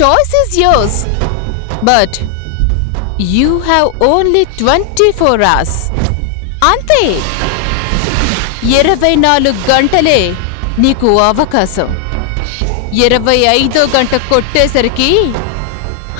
choice is yours. But you have only 24 hours. అంతే 24 గంటలే నీకు అవకాశం. 25వ గంట కొట్టేసరికి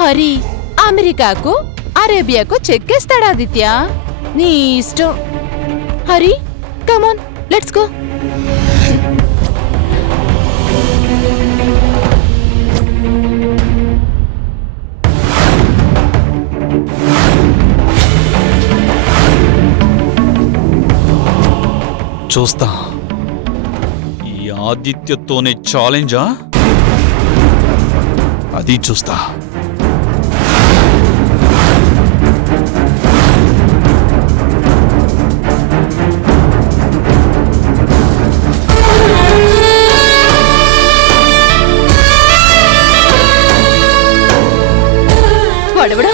హరి అమెరికాకు అరేబియాకు చెక్కేస్తాడు ఆదిత్య. నీ ఇష్టం. Hari come on let's go. చూస్తా ఈ ఆదిత్యతోనే ఛాలెంజా, అది చూస్తా. వాడెవడా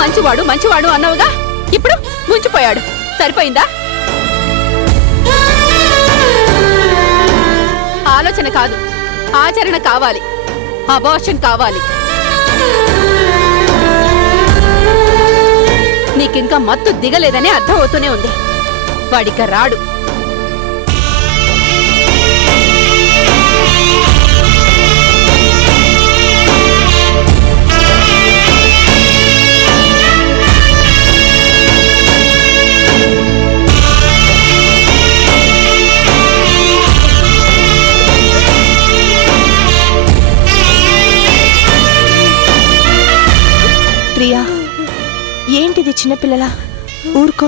మంచివాడు మంచివాడు అన్నావుగా, ఇప్పుడు ముంచిపోయాడు. సరిపోయిందా? ఆలోచన కాదు, ఆచరణ కావాలి. అబార్షన్ కావాలి. నీకింకా మత్తు దిగలేదనే అర్థం అవుతూనే ఉంది. వాడిక రాడు. ప్రియా, ఏంటిది చిన్నపిల్లలా? ఊరుకో.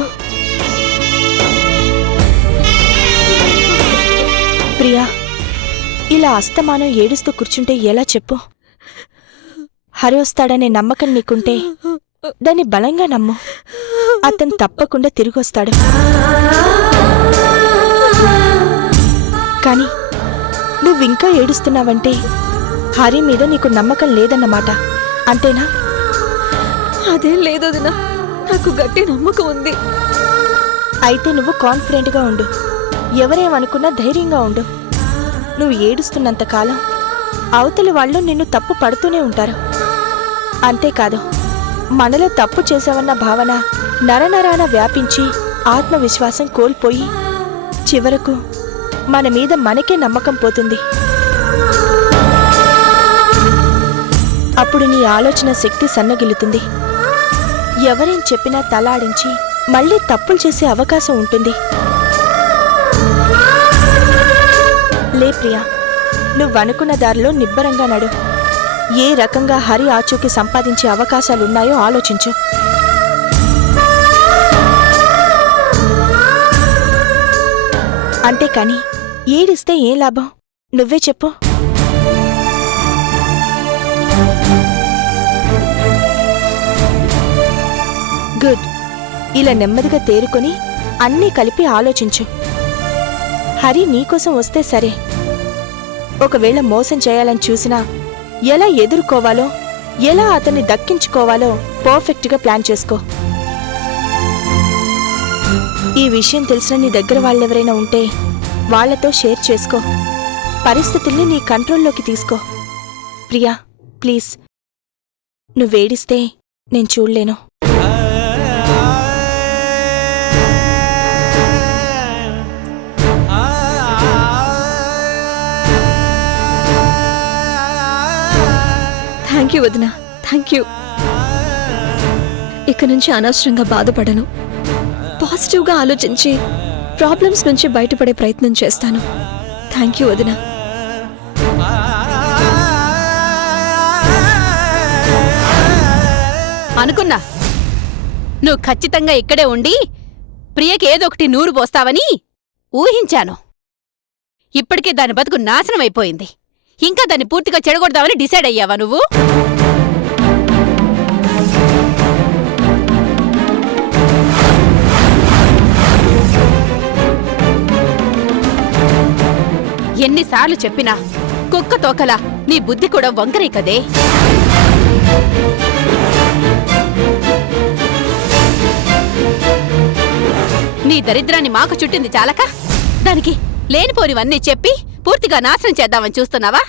ప్రియా, ఇలా అస్తమానం ఏడుస్తూ కూర్చుంటే ఎలా చెప్పు? హరి వస్తాడనే నమ్మకం నీకుంటే దాన్ని బలంగా నమ్ము. అతను తప్పకుండా తిరిగొస్తాడు. కాని నువ్వింకా ఏడుస్తున్నావంటే హరి మీద నీకు నమ్మకం లేదన్నమాట, అంతేనా? అదేం లేదు వదినా, నాకు గట్టి నమ్మకం ఉంది. అయితే నువ్వు కాన్ఫిడెంట్గా ఉండు. ఎవరేమనుకున్నా ధైర్యంగా ఉండు. నువ్వు ఏడుస్తున్నంతకాలం అవతలి వాళ్ళు నిన్ను తప్పు పడుతూనే ఉంటారు. అంతేకాదు, మనలో తప్పు చేశావన్న భావన నరనరాన వ్యాపించి ఆత్మవిశ్వాసం కోల్పోయి చివరకు మన మీద మనకే నమ్మకం పోతుంది. అప్పుడు నీ ఆలోచన శక్తి సన్నగిల్లుతుంది. ఎవరేం చెప్పినా తలాడించి మళ్ళీ తప్పులు చేసే అవకాశం ఉంటుంది. లే ప్రియా, నువ్వనుకున్న దారిలో నిబ్బరంగా నడు. ఏ రకంగా హరి ఆచూకీ సంపాదించే అవకాశాలున్నాయో ఆలోచించు. అంతేకాని ఏడిస్తే ఏం లాభం? నువ్వే చెప్పు. గుడ్. ఇలా నెమ్మదిగా తేరుకొని అన్నీ కలిపి ఆలోచించు. హరి నీకోసం వస్తే సరే, ఒకవేళ మోసం చేయాలని చూసినా ఎలా ఎదుర్కోవాలో, ఎలా అతన్ని దక్కించుకోవాలో పర్ఫెక్ట్గా ప్లాన్ చేసుకో. ఈ విషయం తెలిసిన నీ దగ్గర వాళ్ళెవరైనా ఉంటే వాళ్లతో షేర్ చేసుకో. పరిస్థితుల్ని నీ కంట్రోల్లోకి తీసుకో. ప్రియా, ప్లీజ్, నువ్వేడిస్తే నేను చూడలేను. థ్యాంక్ యూ వదినా, థ్యాంక్ యూ. ఇక నుంచి అనవసరంగా బాధపడను. పాజిటివ్గా ఆలోచించి ప్రాబ్లమ్స్ నుంచి బయటపడే ప్రయత్నం చేస్తాను. థ్యాంక్ యూ వదినా. అనుకున్నా నువ్వు ఖచ్చితంగా ఇక్కడే ఉండి ప్రియకి ఏదొకటి నూరు పోస్తావని ఊహించాను. ఇప్పటికే దాని బతుకు నాశనం అయిపోయింది. ఇంకా దాన్ని పూర్తిగా చెడగొడదామని డిసైడ్ అయ్యావా నువ్వు? ఎన్నిసార్లు చెప్పినా కుక్క తోకలా నీ బుద్ధి కూడా వంకరే కదే. నీ దరిద్రాన్ని మాకు చుట్టింది చాలక దానికి లేనిపోనివన్నీ చెప్పి పూర్తిగా నాశనం చేద్దామని చూస్తున్నావా?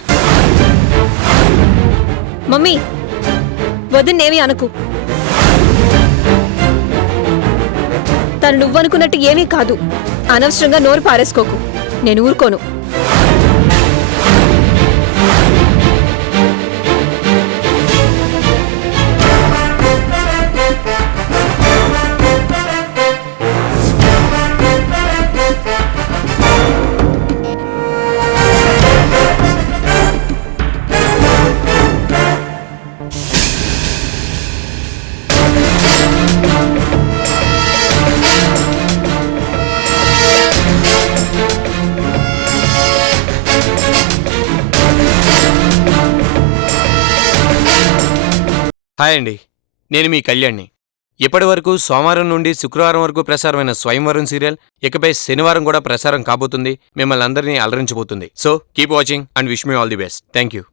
మమ్మీ వదిన్నేమీ అనుకు. తను నువ్వనుకున్నట్టు ఏమీ కాదు. అనవసరంగా నోరు పారేసుకోకు. నేను ఊరుకోను. హాయ్ అండి, నేను మీ కళ్యాణ్ని. ఇప్పటి వరకు సోమవారం నుండి శుక్రవారం వరకు ప్రసారమైన స్వయంవరం సీరియల్ ఇకపై శనివారం కూడా ప్రసారం కాబోతుంది. మిమ్మల్ని అందరినీ అలరించబోతుంది. So keep watching and wish మీ all the best. Thank you.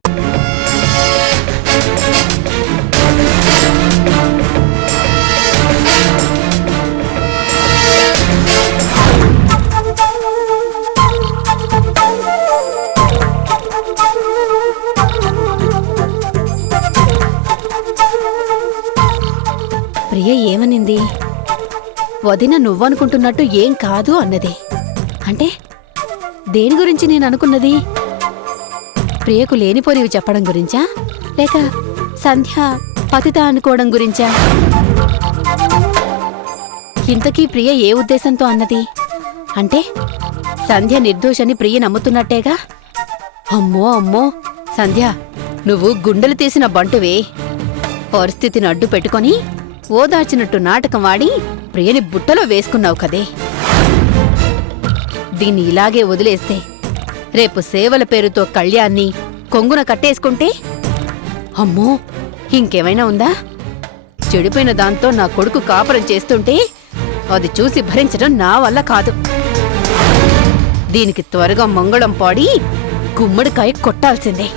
Priya ఏమనింది? వదిన నువ్వనుకుంటున్నట్టు ఏం కాదు అన్నది. అంటే దేని గురించి నేను అనుకున్నది? ప్రియకు లేనిపోనివి చెప్పడం గురించా, లేక సంధ్య పతిత అనుకోవడం గురించా? ఇంతకీ ప్రియ ఏ ఉద్దేశంతో అన్నది? అంటే సంధ్య నిర్దోషని ప్రియ నమ్ముతున్నట్టేగా? అమ్మో అమ్మో సంధ్య, నువ్వు గుండెలు తీసిన బంటువే. పరిస్థితిని అడ్డు పెట్టుకొని ఓదార్చినట్టు నాటకం వాడి ప్రియని బుట్టలో వేసుకున్నావు కదే. దీన్ని ఇలాగే వదిలేస్తే రేపు సేవల పేరుతో కళ్యాణ్ని కొంగున కట్టేసుకుంటే అమ్మో ఇంకేమైనా ఉందా? చెడిపోయిన దాంతో నా కొడుకు కాపురం చేస్తుంటే అది చూసి భరించడం నా వల్ల కాదు. దీనికి త్వరగా మంగళం పాడి గుమ్మడికాయ కొట్టాల్సిందే.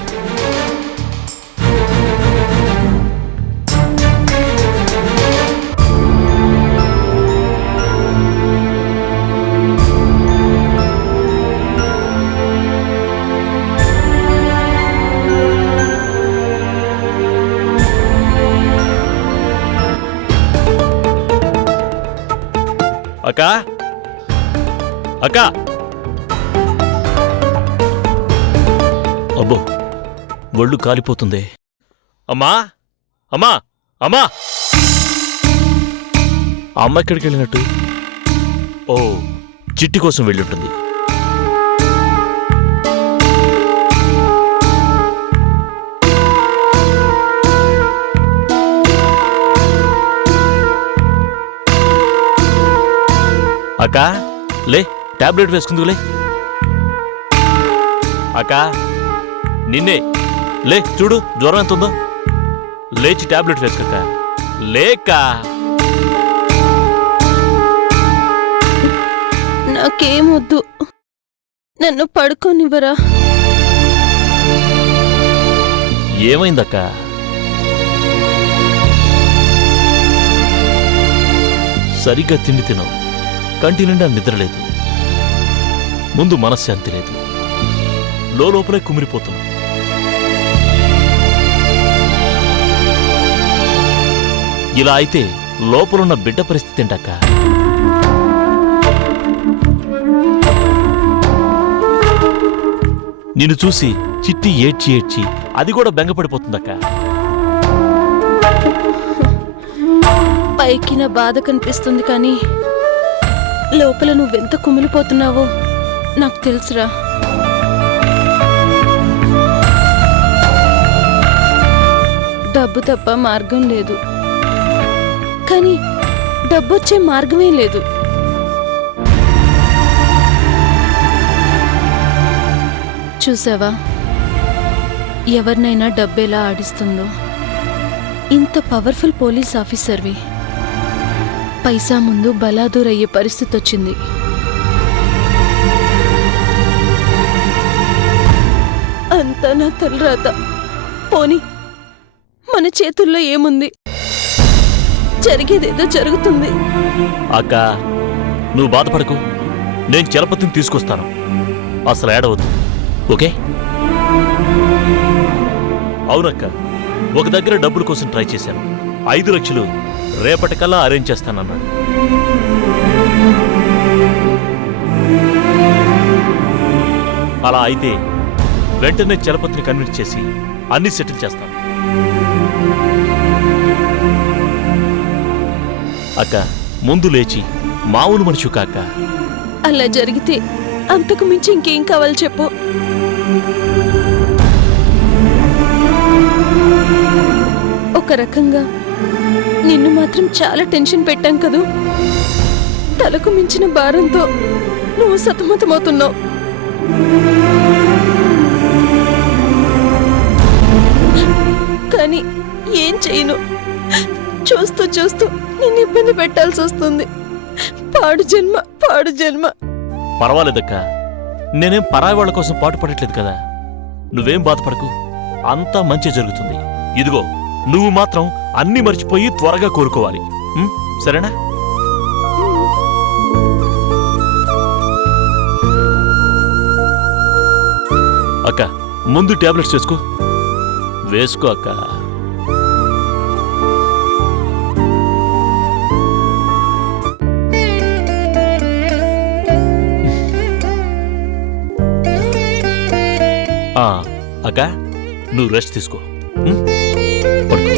అక్కా అక్కా, అబ్బో ఒళ్ళు కాలిపోతుంది. అమ్మా అమ్మా అమ్మా, అమ్మ ఎక్కడికి వెళ్ళినట్టు? ఓ, చిట్టి కోసం వెళ్ళుంటుంది. అక్కా లే, టాబ్లెట్ వేసుకుందులే. అక్కా నిన్నే, లే చూడు జ్వరం ఎంత ఉందో. లేచి టాబ్లెట్ వేసుకోక. లేకా నాకేమొద్దు, నన్ను పడుకోనివ్వరా? ఏమైందక్కా? సరిగ్గా తిండి తినవు, కంటి నిండా నిద్రలేదు, ముందు మనశ్శాంతి లేదు, లోపలే కుమిరిపోతున్నావు. ఇలా అయితే లోపలున్న బిడ్డ పరిస్థితి ఏంటక్కా? నిన్ను చూసి చిట్టి ఏడ్చి ఏడ్చి అది కూడా బెంగపడిపోతుందక్కా. పైకి నా బాధ కనిపిస్తుంది కానీ లోపల నువ్వెంత కుమిలిపోతున్నావో నాకు తెలుసురా. డబ్బు తప్ప మార్గం లేదు, కానీ డబ్బొచ్చే మార్గమే లేదు. చూసావా, ఎవరినైనా డబ్బెలా ఆడిస్తుందో? ఇంత పవర్ఫుల్ పోలీస్ ఆఫీసర్వి, పైసా ముందు బలాదూర్ అయ్యే పరిస్థితి వచ్చింది. అంతా నా తలరాత. పోనీ మన చేతుల్లో ఏముంది? జరిగేదేదో జరుగుతుంది. అక్క నువ్వు బాధపడకు, నేను చలపతిని తీసుకొస్తాను. అసలు ఏడవద్దు, ఓకే? అవునక్క, ఒక దగ్గర డబ్బుల కోసం ట్రై చేశాను. 5 లక్షలు రేపటికల్లా అరేంజ్ చేస్తానన్నాడు. అలా అయితే వెంటనే చలపతిని కన్విన్స్ చేసి అన్ని సెటిల్ చేస్తాను. అక్క, ముందు లేచి మామూలు మనిషి కాక. అలా జరిగితే అంతకు మించి ఇంకేం కావాలి చెప్పు. ఒక రకంగా నిన్ను మాత్రం చాలా టెన్షన్ పెట్టాం కదూ. తలకు మించిన భారంతో నువ్వు సతమతమవుతున్నావు. కానీ ఏం చేయను, చూస్తూ చూస్తూ నిన్ను ఇబ్బంది పెట్టాల్సి వస్తుంది. పాడు జన్మ, పాడు జన్మ. పర్వాలేదక్క, నేనేం పరాయి వాళ్ళ కోసం పాటు పడట్లేదు కదా. నువ్వేం బాధపడకు, అంతా మంచి జరుగుతుంది. ఇదిగో, నువ్వు మాత్రం అన్నీ మర్చిపోయి త్వరగా కోరుకోవాలి. సరేనా? అక్క, ముందు టాబ్లెట్స్ వేసుకో. వేసుకో అక్క. అక్క, నువ్వు రెస్ట్ తీసుకో. పడుకో.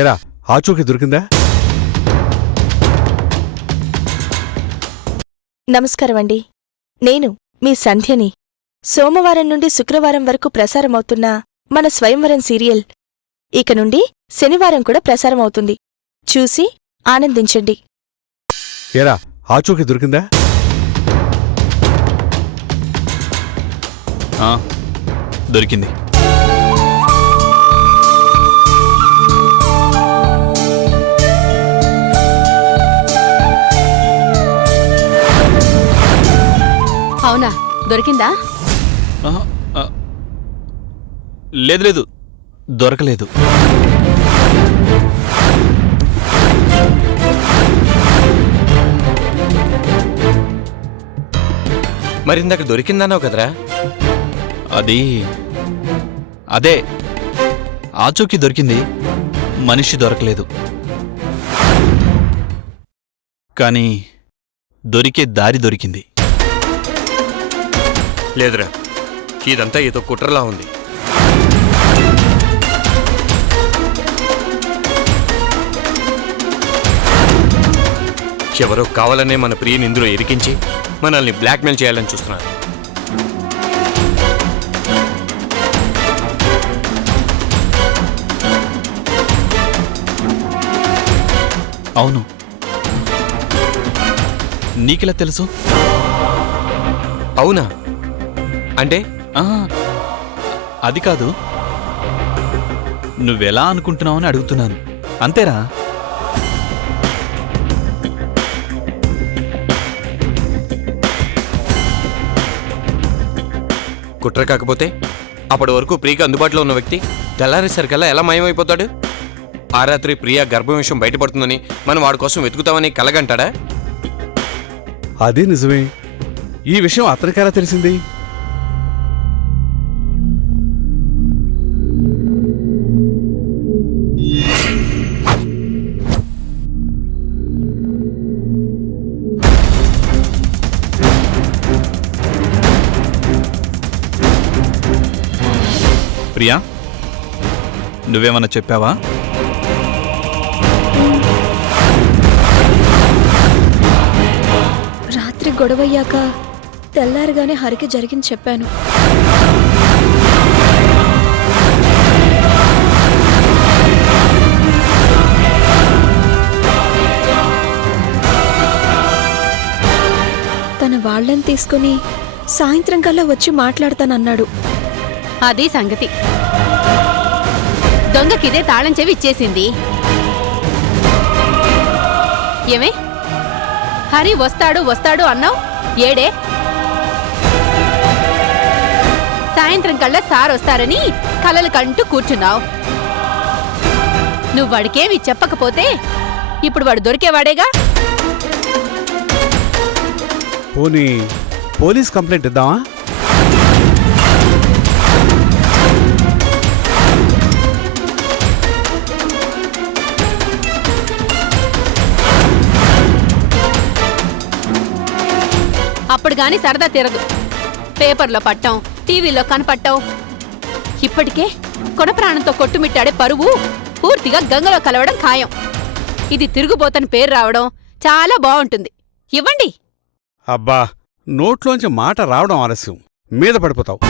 ఏరా, ఆచూకీ దొరికిందా? నమస్కారం అండి. నేను మీ సంధ్యని. సోమవారం నుండి శుక్రవారం వరకు ప్రసారమవుతున్న మన స్వయంవరం సీరియల్ ఇక నుండి శనివారం కూడా ప్రసారమవుతుంది. చూసి ఆనందించండి. ఏరా, ఆచూకీ దొరికిందా? దొరికింది. అవునా, దొరికిందా? లేదు లేదు, దొరకలేదు. మరిందాక దొరికిందన్నావు కదరా? అదే ఆచూకీ దొరికింది, మనిషి దొరకలేదు. కానీ దొరికే దారి దొరికింది. లేదురా, ఇదంతా ఏదో కుట్రలా ఉంది. ఎవరో కావాలనే మన ప్రియని ఇందులో ఇరికించి మనల్ని బ్లాక్మెయిల్ చేయాలని చూస్తున్నారు. అవును, నీకెలా తెలుసు? అవునా అంటే? అది కాదు, నువ్వెలా అనుకుంటున్నావని అడుగుతున్నాను, అంతేరా? కుట్ర కాకపోతే అప్పటి వరకు ప్రియకి అందుబాటులో ఉన్న వ్యక్తి తెల్లారేసరికల్లా ఎలా మాయమైపోతాడు? ఆ రాత్రి ప్రియ గర్భం విషయం బయటపడుతుందని మనం వాడి కోసం వెతుకుతామని కలగంటాడా? అదే నిజమే. ఈ విషయం అతనికెలా తెలిసింది? ప్రియా, నువ్వేమన్నా చెప్పావా? రాత్రి గొడవయ్యాక తెల్లారిగానే హరికి జరిగింది చెప్పాను. తన వాళ్ళని తీసుకుని సాయంత్రం కల్లా వచ్చి మాట్లాడతానన్నాడు. అది సంగతి. దొంగకిదే తాళం చెవి ఇచ్చేసింది. ఏమే హరి వస్తాడు వస్తాడు అన్నావు, ఏడే? సాయంత్రం కల్లా సార్ వస్తారని కలలు కంటూ కూర్చున్నావు. నువ్వు వాడికేమి చెప్పకపోతే ఇప్పుడు వాడు దొరికేవాడేగా. పోనీ పోలీస్ కంప్లైంట్ ఇద్దామా? అప్పుడు గాని సరదా తీరదు. పేపర్లో పట్టం, టీవీలో కనపట్టం. ఇప్పటికే కొన ప్రాణంతో కొట్టుమిట్టాడే పరువు పూర్తిగా గంగలో కలవడం ఖాయం. ఇది తిరుగుబోతని పేరు రావడం చాలా బావుంటుంది. ఇవ్వండి. అబ్బా, నోట్లోంచి మాట రావడం ఆలస్యం, మీద పడిపోతావు.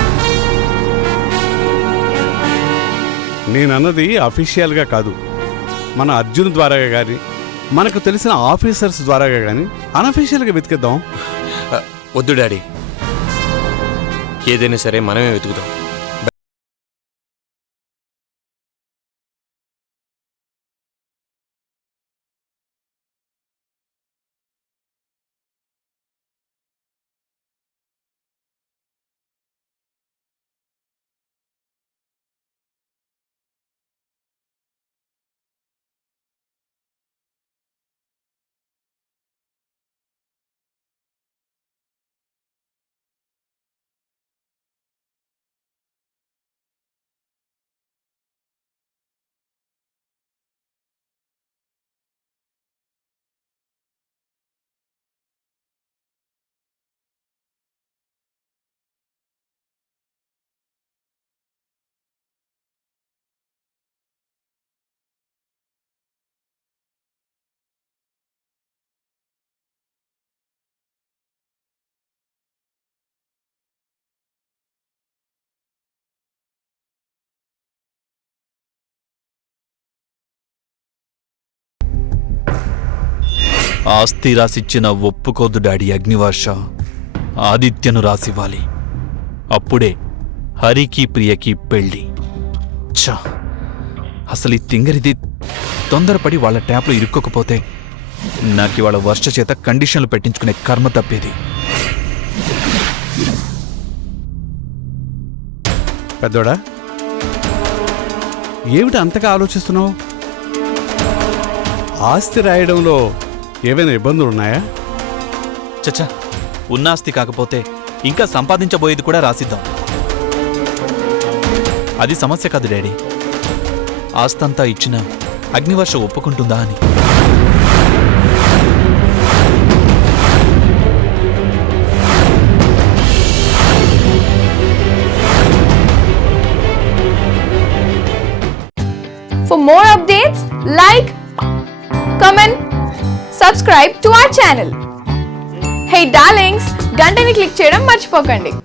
నేనన్నది అఫీషియల్గా కాదు, మన అర్జున్ ద్వారాగా గాని మనకు తెలిసిన ఆఫీసర్స్ ద్వారాగా గాని అనఫీషియల్గా వెతికిద్దాం. వద్దు డాడీ, ఏదైనా సరే మనమే వెతుకుదాం. ఆస్తి రాసిచ్చిన ఒప్పుకోదు డాడీ అగ్నివర్ష. ఆదిత్యను రాసివ్వాలి. అప్పుడే హరికి ప్రియకి పెళ్ళి. ఛ, అసలు ఈ తింగరిది తొందరపడి వాళ్ళ ట్యాప్లో ఇరుక్కోకపోతే నాకివాళ వర్ష చేత కండిషన్లు పెట్టించుకునే కర్మ తప్పేది. పెద్దోడా, ఏమిటి అంతగా ఆలోచిస్తున్నావు? ఆస్తి రాయడంలో ఏవైనా ఇబ్బందులున్నాయా? చచ్చా, ఉన్న ఆస్తి కాకపోతే ఇంకా సంపాదించబోయేది కూడా రాసిద్దాం. అది సమస్య కాదు డాడీ. ఆస్తంతా ఇచ్చినా అగ్నివర్ష ఒప్పుకుంటుందా అని. For more updates, like, comment, subscribe to our channel. Hey darlings, గంటని click చేయడం మర్చిపోకండి.